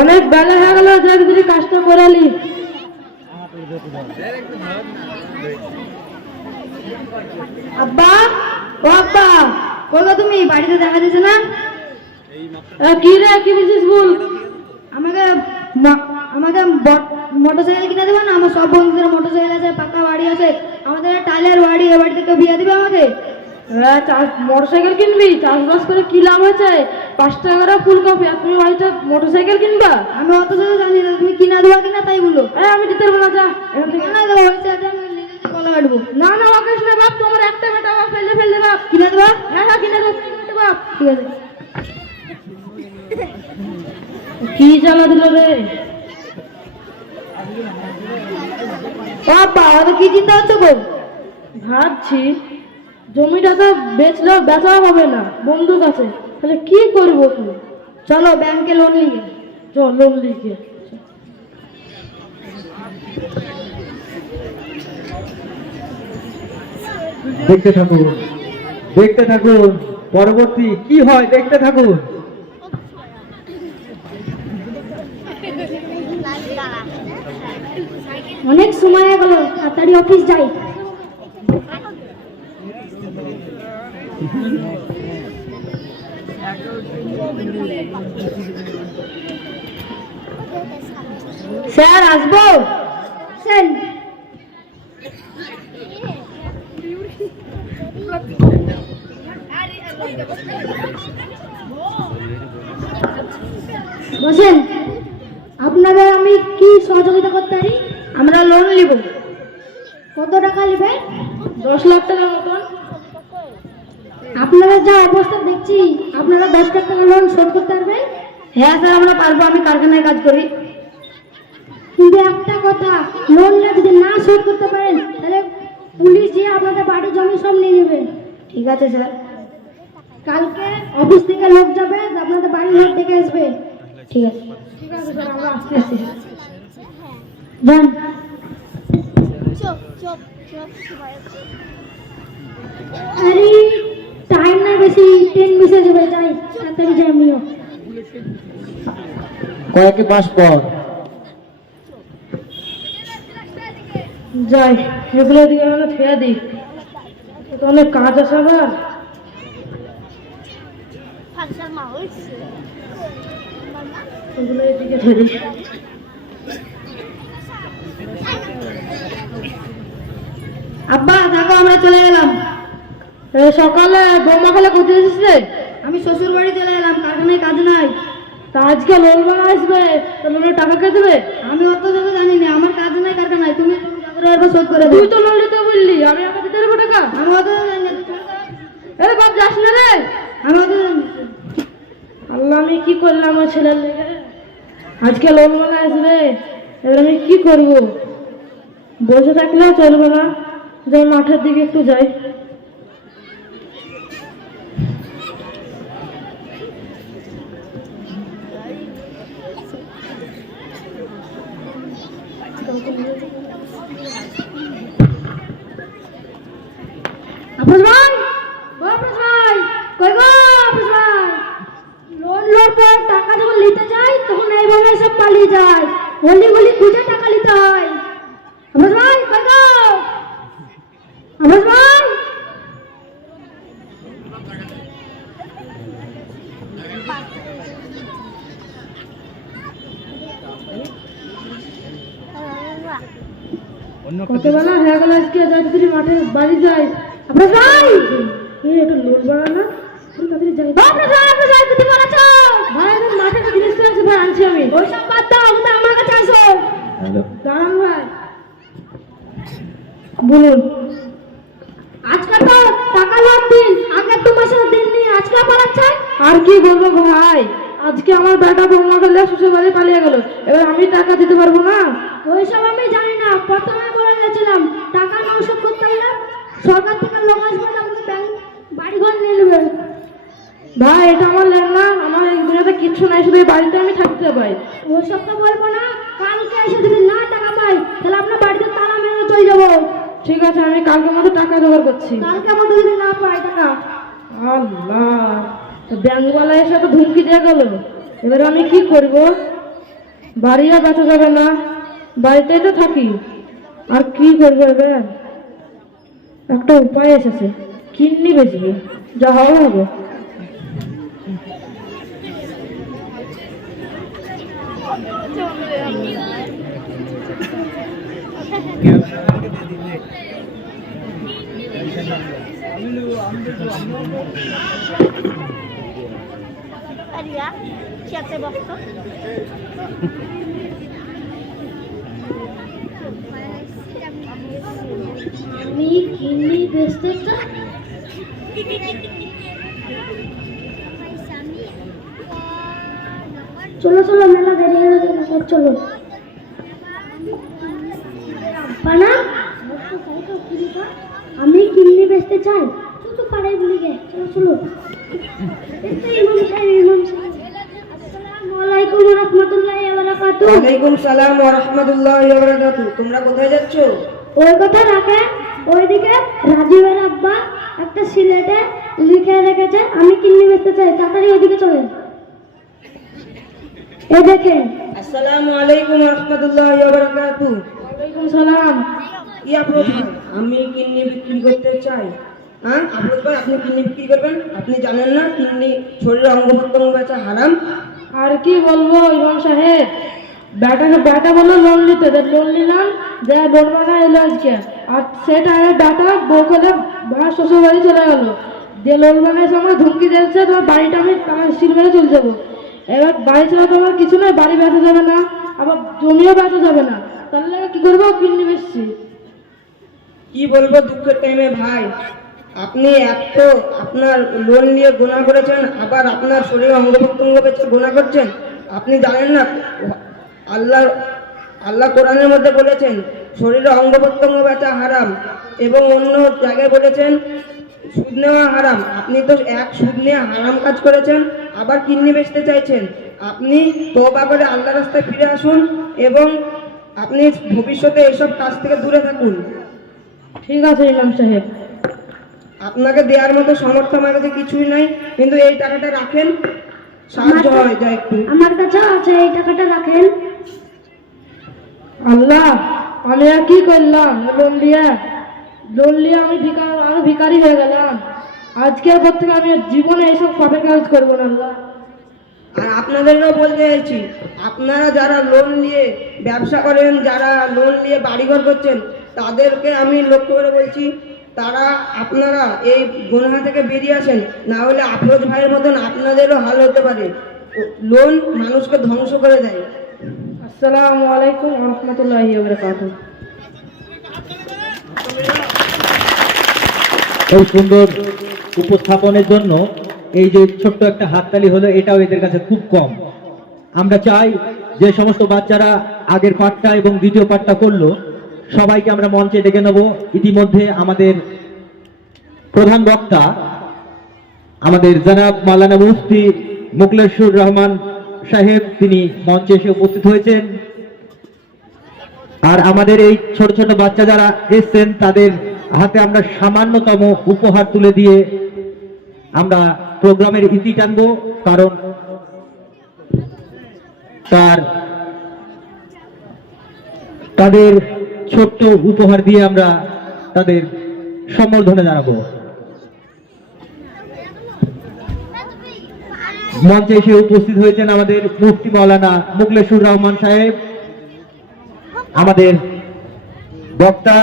অনেক বেলা হয়ে গেল, যদি কাজটা করালি। আব্বা, ও আব্বা, কোথা তুমি? বাড়িতে দেখা যাচ্ছে না। কি রে, কি বলছিস বল। আমাকে আমাকে মোটরসাইকেল কিনে দেবে না? আমার সব বন্ধুদের মোটরসাইকেল আছে, পাকা বাড়ি আছে, আমাদের টাইলের বাড়ি, এ বাড়িতে কেউ বিয়ে দিবে আমাকে? হ্যাঁ, মোটরসাইকেল কিনবি? চাষবাস করে কি লাভ হয়েছে? 5 টাকা করে ফুলকপি, আর তুমি বাড়িতে মোটরসাইকেল কিনবা? আমি অত কিছু জানি না, তুমি কিনা দেবা কিনা তাই বলো। আমি দিতে পারবো না, যা এখান থেকে। না দেবো, হয়েছে আমি নিজে কলা কাটবো। না না, ওকে না বাপ, তোমার একটা বেটা, বাপ ফেলে ফেললে বাপ। কিনা দেবা? হ্যাঁ হ্যাঁ, কিনে দেবো, বাপ। ঠিক আছে। কি জ্বালা দিল রে। বাবা, ওদের কি চিন্তা হচ্ছে গো? ভাবছি জমিটা তো বেচলেও বেচা হবে না, বন্ধুক আছে, তাহলে কি করবো তুই? চলো ব্যাংকে লোন নিয়ে। চল লোন লিখে। দেখতে থাকুন, দেখতে থাকুন, পরবর্তী কি হয় দেখতে থাকুন। অনেক সময় হয়ে গেল, তাড়াতাড়ি অফিস যাই। স্যার আসবো? স্যার বসেন। আপনাদের আমি কি সহযোগিতা করতে পারি? আমরা লোন নিব। কত টাকা নেবেন? 10 লাখ টাকার মতন। আপনারা যা অবস্থা দেখছি, আপনারা 10 লাখ টাকা লোন শোধ করতে পারবেন? হ্যাঁ স্যার, আমরা পারবো, আমি কারখানায় কাজ করি। কিন্তু একটা কথা, লোনটা যদি না শোধ করতে পারেন তাহলে পুলিশ গিয়ে আপনাদের বাড়ি জমি সব নিয়ে নেবে। ঠিক আছে স্যার। কালকে অফিস থেকে লোক যাবে, আপনাদের বাড়ি লোক দেখে আসবে। ঠিক আছে। ঠিক আছে স্যার, আমরা আসতেছি। যান। আরে টাইম না বেশি, 10 মিনিট যাবে, যাই তাড়াতাড়ি যাই আমিও। কয়েক মাস পর যাই, এগুলো দিকে আমরা ফেয়া দিই, তো অনেক কাজ আছে আবার। এগুলো এদিকে ছেড়ে দিই। আব্বা দেখো, আমরা চলে গেলাম। সকালে বৌমা খালে কোথায় এসেছিস রে? আমি শ্বশুর বাড়ি চলে এলাম, কারখানায় কাজ নাই। তা আজকে লোন বানা আসবে, তো লোনের টাকা কে দেবে? আমি অত যত জানি না, আমার কাজ নাই কারখানায়, তুমি একবার শোধ করে তুই দেবো। তো লোন নিতে বললি, আমি আমাকে দিতে পারবো টাকা? আমি অত জানি না। এ বাপ, যাস না রে। আমি অত জানি না। আল্লাহ, আমি কি করলাম আমার ছেলের লেগে? আজকে লোন বানা আসবে, এবার আমি কি করব? বসে থাকলেও চলবে না, যাই মাঠের দিকে একটু যাই। আফরোজ ভাই, ও আফরোজ ভাই, কই গো আফরোজ ভাই? লোন লোন পর টাকা যখন নিতে যাই তখন এইভাবে সব পালিয়ে যায়, গলি গলি খুঁজে টাকা নিতে হয়। আফরোজ ভাই, কই গো আফরোজ ভাই? কতবেলা হয়ে গেল, আজকে যাত্রী মাঠে বাড়ি যাই। আফরোজ ভাই, একটু লোন বাড়া না, তাড়াতাড়ি যাই। আফরোজ ভাই, আফরোজ ভাই, কোথায় বলেছো? ভাই, আমি মাঠে একটা জিনিস আছে ভাই, আনছি আমি। ওইসব বাদ দাও, তুমি আমার কাছে আসো। দাঁড়ান ভাই, বলুন। আজকে তো টাকা লোন দিন, আগে 2 মাসের দিন নিয়ে আজকে পালাচ্ছে। আর কি বলবো ভাই, আজকে আমার বেটা বৌমা ফেলে শ্বশুর বাড়ি পালিয়ে গেল, এবার আমি টাকা দিতে পারবো না। ওইসব আমি জানি না, প্রথমে বলে গেছিলাম টাকা না শোধ করতে পারলে সরকার থেকে লোক আসবে, আমাদের ব্যাংক বাড়ি ঘর নিয়ে নেবে। ভাই, এটা আমার ল্যান্ড না, আমার এই দুনিয়াতে কিচ্ছু নাই, শুধু এই বাড়িতে আমি থাকতে পাই। ওইসব তো বলবো না, কালকে এসে যদি না টাকা পাই তাহলে আপনার বাড়িতে তালা মেরে চলে যাবো। ঠিক আছে, আমি কালকের মধ্যে টাকা জোগাড় করছি। কালকে মতো যদি না পাই টাকা। আল্লাহ, ব্যাংকওয়ালা এসে তো ধুমকি দিয়ে গেল, এবার আমি কি করব? বাড়িও বেচা যাবে না, বাড়িতেই তো থাকি। আর কি করবো এবার? একটা উপায় এসেছে, কিডনি বেচবো, যা হবে হবে। Aria, siapa bokto? আমি কিডনি বেচতে চাই। চলো চলো, মেলা দেরি হয়ে যাচ্ছে, চলো। পানা আমি কিডনি বেচতে চাই, তো পাড়াই বলি গে, চলো চলো। ইমাম সাহেব, ইমাম সাহেব, আসসালামু আলাইকুম ওয়া রাহমাতুল্লাহি ওয়া বারাকাতুহু। ওয়ালাইকুম সালাম ওয়া রাহমাতুল্লাহি ওয়া বারাকাতুহু। তোমরা কোথায় যাচ্ছ? ওই কথা রাখে, ওইদিকে রাজীবের আব্বা একটা সিলেটে লিখে রেখেছে আমি কিডনি বেচতে চাই, তাড়াতাড়ি ওইদিকে চলেন। এই দেখেন। আসসালামু আলাইকুম ওয়া রাহমাতুল্লাহি ওয়া বারাকাতুহু। ওয়ালাইকুম সালাম। কি আফরোজ ভাই, আমি কিডনি বিক্রি করতে চাই। হ্যাঁ আফরোজ ভাই, আপনি কিডনি বিক্রি করবেন? আপনি জানেন না কিডনি শরীরের অঙ্গ প্রত্যঙ্গ বেচা হারাম? আর কি বলবো ইমাম সাহেব, ব্যাটা বললো লোন নিতে, লোন নিলাম, যা লোন বানা এলো আজকে। আর সেটা ব্যাটা বউ করে ভাই শ্বশুর বাড়ি চলে গেল, দিয়ে লোন বানায় সময় ধুমকি দিচ্ছে তোমার বাড়িটা আমি সিল মেরে চলে যাবো। এবার বাড়ি ছাড়া তোমার কিছু নয়, বাড়ি বেচা যাবে না, আবার জমিও বেচা যাবে না, তাহলে কি করবো? কিডনি বেচছি। কি বলবো দুঃখের টাইমে ভাই, আপনি এত আপনার লোন নিয়ে গুনাহ করেছেন, আবার আপনার শরীরে অঙ্গ প্রত্যঙ্গ বেচে গুনাহ করছেন। আপনি জানেন না আল্লাহ কোরআনের মধ্যে বলেছেন শরীরে অঙ্গ প্রত্যঙ্গ বেচা হারাম, এবং অন্য জায়গায় বলেছেন সুদ নেওয়া হারাম। আপনি তো এক সুদ নিয়ে হারাম কাজ করেছেন, আবার কিডনি বেচতে চাইছেন। আপনি তওবা করে আল্লাহ রাস্তায় ফিরে আসুন এবং আপনি ভবিষ্যতে এসব কাজ থেকে দূরে থাকুন। ঠিক আছে ইমাম সাহেব। আপনাকে দেওয়ার মতো সামর্থ্য আমার কাছে কিছুই নাই, কিন্তু এই টাকাটা রাখেন, সাহায্য হয়ে যায় একটু। আমার কাছেও আছে, এই টাকাটা রাখেন। আল্লাহ, আমি আর কি করলাম? লোন দিয়ে আমি আরো ভিখারি হয়ে গেলাম। আজকের পর থেকে আমি জীবনে এইসব পাপের কাজ করবো না আল্লাহ। আর আপনাদেরও বলতে চাইছি, আপনারা যারা লোন নিয়ে ব্যবসা করেন, যারা লোন নিয়ে বাড়িঘর করছেন, তাদেরকে আমি লক্ষ্য করে বলছি, আপনারা এই গুনাহ থেকে বেরিয়ে আসেন, না হলে আফরোজ ভাইয়ের মতন আপনাদেরও হাল হতে পারে। লোন মানুষকে ধ্বংস করে দেয়। আসসালামু আলাইকুম ওয়া রাহমাতুল্লাহি ওয়া বারাকাতুহু। এই সুন্দর উপস্থাপনের জন্য এই যে ছোট্ট একটা হাততালি হলো, এটাও এদের কাছে খুব কম। আমরা চাই যে সমস্ত বাচ্চারা আগের পাঠটা এবং দ্বিতীয় পাঠটা করলো, সবাইকে আমরা মঞ্চে ডেকে নেব। ইতিমধ্যে আমাদের প্রধান বক্তা আমাদের জনাব মাওলানা মুফতি মুখলেসুর রহমান সাহেব, তিনি মঞ্চে এসে উপস্থিত হয়েছেন। আর আমাদের এই ছোট ছোট বাচ্চা যারা এসছেন, তাদের হাতে আমরা সামান্যতম উপহার তুলে দিয়ে আমরা প্রোগ্রামের ইতি টানবো, কারণ তাদের ছোট্ট উপহার দিয়ে আমরা তাদের সম্বর্ধনা জানাবো। মঞ্চে এসে উপস্থিত হয়েছেন আমাদের মুফতি মাওলানা মুখলেসুর রহমান সাহেব, আমাদের বক্তা।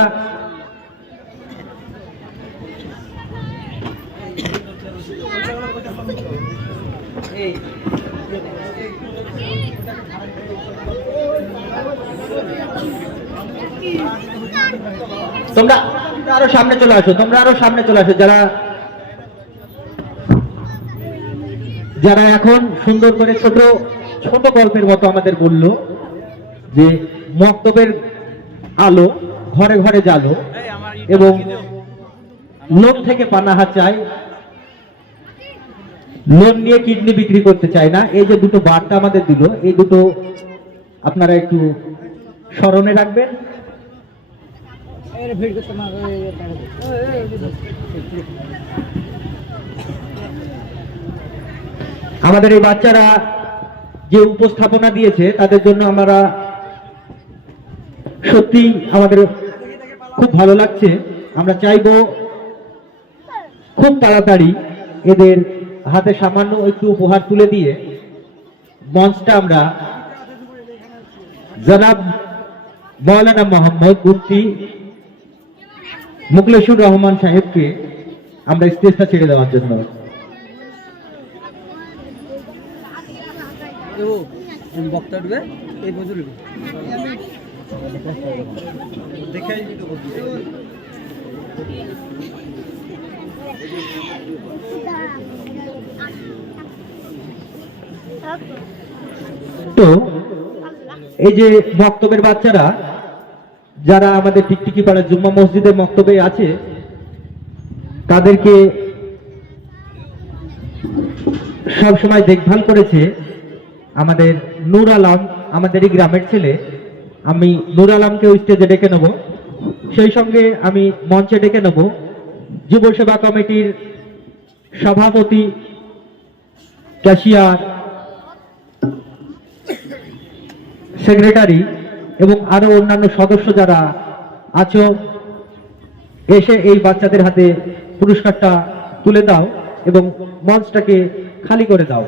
তোমরা আরো সামনে চলে আসো, যারা এখন সুন্দর করে ছোট ছোট গল্পের মতো আমাদের বললো যে মক্তবের আলো ঘরে ঘরে জ্বালো এবং লোন থেকে পানাহা চাই, লোন নিয়ে কিডনি বিক্রি করতে চায় না। এই যে দুটো বার্তা আমাদের দিল, এই দুটো আপনারা একটু স্মরণে রাখবেন। আমাদের এই বাচ্চারা যে উপস্থাপনা দিয়েছে তাদের জন্য আমরা সত্যি আমাদের খুব ভালো লাগছে। আমরা চাইবো খুব তাড়াতাড়ি এদের হাতে সামান্য একটু উপহার তুলে দিয়ে মঞ্চটা আমরা জনাব মৌলানা মোহাম্মদ মুফতি মুখলেসুর রহমান সাহেবকে আমরা স্টেজটা ছেড়ে দেওয়ার জন্য। বক্তা উঠবে এই বছর দেখে তো এই যে বক্তব্যের বাচ্চারা যারা আমাদের টিকটিকি পাড়া জুম্মা মসজিদের বক্তব্যে আছে তাদেরকে সব সময় দেখভাল করেছে আমাদের নূর আলম, আমাদের এই গ্রামের ছেলে। আমি নূর আলমকে ওই স্টেজে ডেকে নেব, সেই সঙ্গে আমি মঞ্চে ডেকে নেব যুব সেবা কমিটির সভাপতি, ক্যাশিয়ার, সেক্রেটারি এবং আরো অন্যান্য সদস্য যারা আছো, এসে এই বাচ্চাদের হাতে পুরস্কারটা তুলে দাও এবং মঞ্চটাকে খালি করে দাও।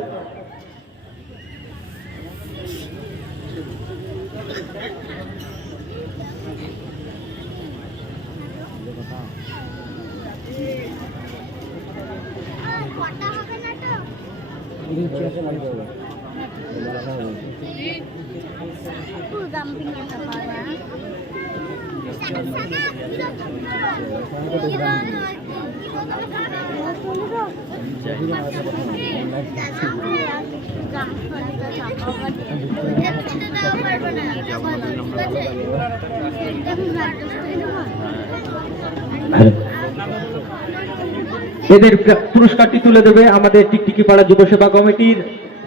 এদের পুরস্কারটি তুলে দেবে আমাদের টিকটিকি পাড়া যুব সেবা কমিটির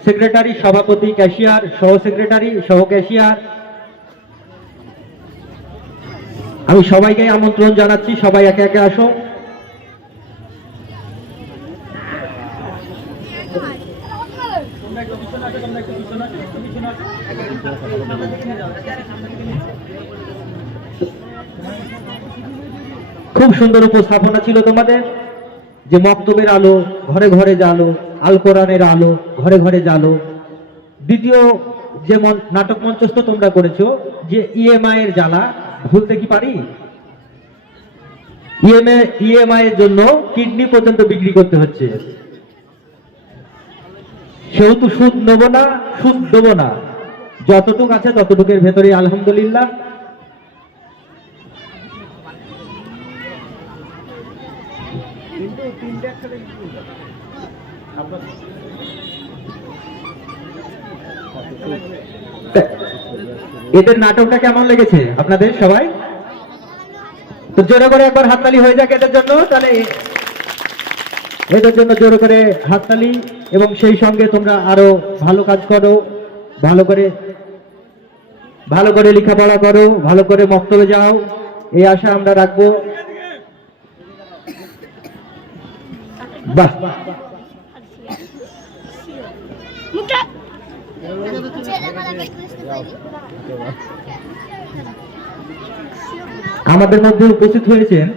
সেক্রেটারি, সভাপতি, ক্যাশিয়ার, সহ সেক্রেটারি, সহ ক্যাশিয়ার। আমি সবাইকে আমন্ত্রণ জানাচ্ছি, সবাই একে একে আসো। খুব সুন্দর উপস্থাপনা ছিল তোমাদের, যে মক্তবের আলো ঘরে ঘরে জ্বালো, আল কোরআনের আলো ঘরে ঘরে জ্বালো। দ্বিতীয় যে নাটক মঞ্চস্থ তোমরা করেছো, যে ইএমআই এর জ্বালা ভুলতে কি পারি? ইএমআই এর জন্য কিডনি পর্যন্ত বিক্রি করতে হচ্ছে। সেহেতু সুদ নেবো না, সুদ দেবো না, যতটুক আছে ততটুকের ভেতরে আলহামদুলিল্লাহ। এদের নাটকটা কেমন লেগেছে আপনাদের সবাই? তো জোরে করে একবার হাততালি হয়ে যাক এদের জন্য। তাহলে এদের জন্য জোরে করে হাততালি, এবং সেই সঙ্গে তোমরা আরো ভালো কাজ করো, ভালো করে লেখাপড়া করো, ভালো করে মক্তবে যাও, এই আশা আমরা রাখবো। বাহ, আমাদের মধ্যে উপস্থিত হয়েছেন